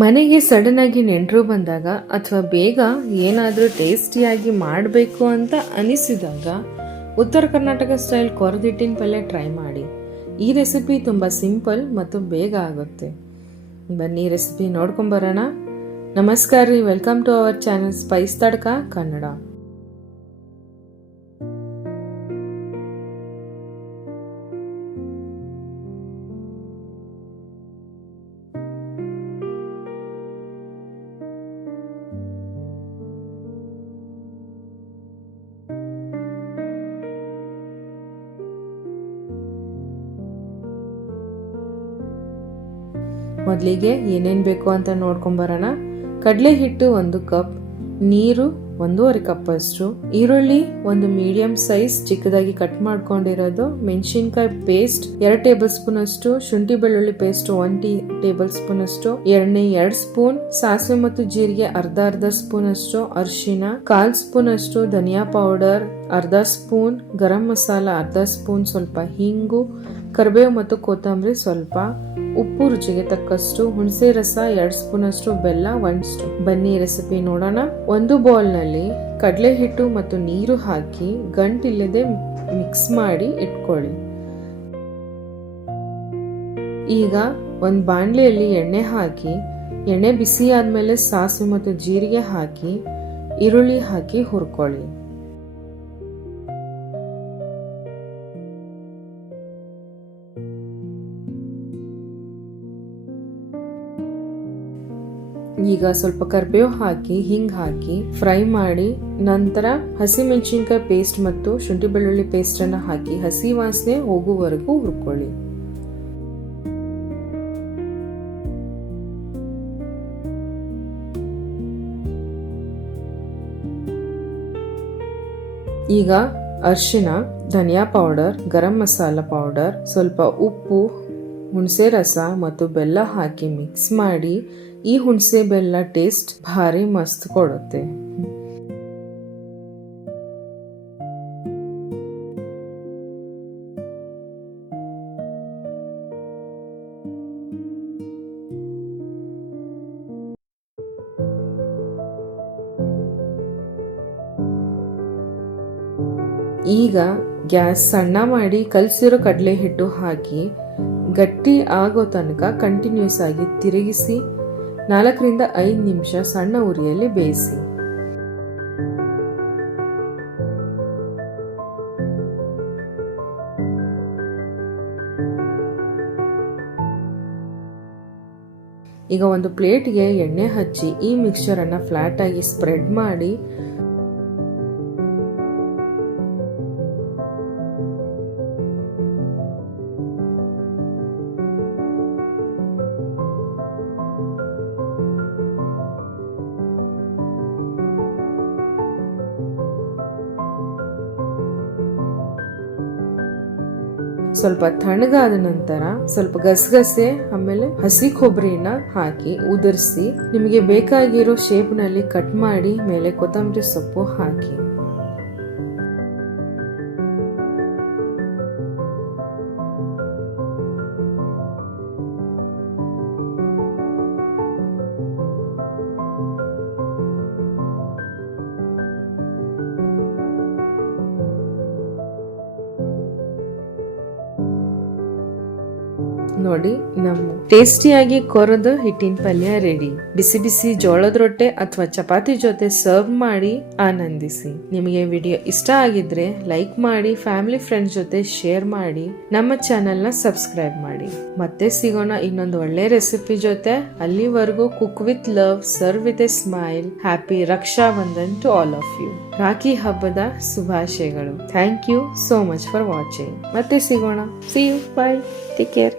ಮನೆಗೆ ಸಡನ್ ಆಗಿ ನೆಂಟರು ಬಂದಾಗ ಅಥವಾ ಬೇಗ ಏನಾದರೂ ಟೇಸ್ಟಿಯಾಗಿ ಮಾಡಬೇಕು ಅಂತ ಅನಿಸಿದಾಗ ಉತ್ತರ ಕರ್ನಾಟಕ ಸ್ಟೈಲ್ ಕೊರದಿಟ್ಟಿನ ಪಲ್ಯ ಟ್ರೈ ಮಾಡಿ. ಈ ರೆಸಿಪಿ ತುಂಬ ಸಿಂಪಲ್ ಮತ್ತು ಬೇಗ ಆಗುತ್ತೆ. ಬನ್ನಿ ರೆಸಿಪಿ ನೋಡ್ಕೊಂಬರೋಣ. ನಮಸ್ಕಾರ ರೀ, welcome to our channel spice Tadka Kannada. ಮೊದಲಿಗೆ ಏನೇನು ಬೇಕು ಅಂತ ನೋಡ್ಕೊಂಬರೋಣ. ಕಡಲೆ ಹಿಟ್ಟು 1 ಕಪ್, ನೀರು 1.5 ಕಪ್ ಅಷ್ಟು, ಈರುಳ್ಳಿ 1 ಮೀಡಿಯಂ ಸೈಜ್ ಚಿಕ್ಕದಾಗಿ ಕಟ್ ಮಾಡ್ಕೊಂಡಿರೋದು, ಮೆಣಸಿನ್ಕಾಯಿ ಪೇಸ್ಟ್ 2 ಟೇಬಲ್ ಸ್ಪೂನ್ ಅಷ್ಟು, ಶುಂಠಿ ಬೆಳ್ಳುಳ್ಳಿ ಪೇಸ್ಟ್ 1 ಟೇಬಲ್ ಸ್ಪೂನ್ ಅಷ್ಟು, ಎಣ್ಣೆ 2 ಸ್ಪೂನ್, ಸಾಸಿವೆ ಮತ್ತು ಜೀರಿಗೆ ಅರ್ಧ ಸ್ಪೂನ್ ಅಷ್ಟು, ಅರಿಶಿನ 1/4 ಸ್ಪೂನ್ ಅಷ್ಟು, ಧನಿಯಾ powder 1/2 spoon, garam masala 1/2 spoon, ಸ್ವಲ್ಪ ಹಿಂಗು, ಕರಿಬೇವು ಮತ್ತು ಕೊತ್ತಂಬರಿ ಸ್ವಲ್ಪ, ಉಪ್ಪು ರುಚಿಗೆ ತಕ್ಕಷ್ಟು, ಹುಣಸೆ ರಸ 2 ಸ್ಪೂನ್ ಅಷ್ಟು, ಬೆಲ್ಲ 1 ಸ್ಪೂನ್. ಬನ್ನಿ ರೆಸಿಪಿ ನೋಡೋಣ. ಒಂದು ಬೌಲ್ ನಲ್ಲಿ ಕಡಲೆ ಹಿಟ್ಟು ಮತ್ತು ನೀರು ಹಾಕಿ ಗಂಟಿಲ್ಲದೆ ಮಿಕ್ಸ್ ಮಾಡಿ ಇಟ್ಕೊಳ್ಳಿ. ಈಗ ಒಂದು ಬಾಣಲೆಯಲ್ಲಿ ಎಣ್ಣೆ ಹಾಕಿ, ಎಣ್ಣೆ ಬಿಸಿ ಆದ್ಮೇಲೆ ಸಾಸಿವೆ ಮತ್ತು ಜೀರಿಗೆ ಹಾಕಿ ಈರುಳ್ಳಿ ಹಾಕಿ ಹುರ್ಕೊಳ್ಳಿ. ಈಗ ಸ್ವಲ್ಪ ಕರಿಬೇವು ಹಾಕಿ ಹಿಂಗ್ ಹಾಕಿ ಫ್ರೈ ಮಾಡಿ, ನಂತರ ಹಸಿಮೆಣಸಿನಕಾಯಿ ಪೇಸ್ಟ್ ಮತ್ತು ಶುಂಠಿ ಬೆಳ್ಳುಳ್ಳಿ ಪೇಸ್ಟ್ ಅನ್ನ ಹಾಕಿ ಹಸಿ ವಾಸನೆ ಹೋಗುವವರೆಗೂ ಹುರ್ಕೊಳ್ಳಿ. ಈಗ ಅರಿಶಿನ, ಧನಿಯಾ ಪೌಡರ್, ಗರಂ ಮಸಾಲ ಪೌಡರ್, ಸ್ವಲ್ಪ ಉಪ್ಪು, ಹುಣಸೆ ರಸ ಮತ್ತು ಬೆಲ್ಲ ಹಾಕಿ ಮಿಕ್ಸ್ ಮಾಡಿ. ಈ ಹುಣಸೆ ಬೆಲ್ಲ ಟೇಸ್ಟ್ ಭಾರಿ ಮಸ್ತ್ ಕೊಡುತ್ತೆ. ಈಗ ಗ್ಯಾಸ್ ಸಣ್ಣ ಮಾಡಿ ಕಲಸಿರೋ ಕಡಲೆ ಹಿಟ್ಟು ಹಾಕಿ ಗಟ್ಟಿ ಆಗೋ ತನಕ ಕಂಟಿನ್ಯೂಸ್ ಆಗಿ ತಿರುಗಿಸಿ 4 ರಿಂದ 5 ನಿಮಿಷ ಸಣ್ಣ ಉರಿಯಲ್ಲಿ ಬೇಯಿಸಿ. ಈಗ ಒಂದು ಪ್ಲೇಟ್ಗೆ ಎಣ್ಣೆ ಹಚ್ಚಿ ಈ ಮಿಕ್ಸ್ಚರ್ ಅನ್ನ ಫ್ಲಾಟ್ ಆಗಿ ಸ್ಪ್ರೆಡ್ ಮಾಡಿ ಸ್ವಲ್ಪ ತಣ್ಣಗಾದ ನಂತರ ಸ್ವಲ್ಪ ಗಸಗಸೆ ಆಮೇಲೆ ಹಸಿ ಕೊಬ್ಬರಿನ ಹಾಕಿ ಉದುರಿಸಿ ನಿಮಗೆ ಬೇಕಾಗಿರೋ ಶೇಪ್ ನಲ್ಲಿ ಕಟ್ ಮಾಡಿ ಮೇಲೆ ಕೊತ್ತಂಬರಿ ಸೊಪ್ಪು ಹಾಕಿ. ನೋಡಿ, ನಮ್ಮ ಟೇಸ್ಟಿಯಾಗಿ ಕೊರದ ಹಿಟ್ಟಿನ ಪಲ್ಯ ರೆಡಿ. ಬಿಸಿ ಬಿಸಿ ಜೋಳದ ರೊಟ್ಟೆ ಅಥವಾ ಚಪಾತಿ ಜೊತೆ ಸರ್ವ್ ಮಾಡಿ ಆನಂದಿಸಿ. ನಿಮಗೆ ವಿಡಿಯೋ ಇಷ್ಟ ಆಗಿದ್ರೆ ಲೈಕ್ ಮಾಡಿ, ಫ್ಯಾಮಿಲಿ ಫ್ರೆಂಡ್ಸ್ ಜೊತೆ ಶೇರ್ ಮಾಡಿ, ನಮ್ಮ ಚಾನೆಲ್ ನ ಸಬ್ಸ್ಕ್ರೈಬ್ ಮಾಡಿ. ಮತ್ತೆ ಸಿಗೋಣ ಇನ್ನೊಂದು ಒಳ್ಳೆ ರೆಸಿಪಿ ಜೊತೆ. ಅಲ್ಲಿವರೆಗೂ cook with love, serve with a smile. Happy Raksha Bandhan to all of you. Rakhi ಹಬ್ಬದ ಶುಭಾಶಯಗಳು. Thank you so much for watching. ಮತ್ತೆ ಸಿಗೋಣ. See you. Bye. Take care.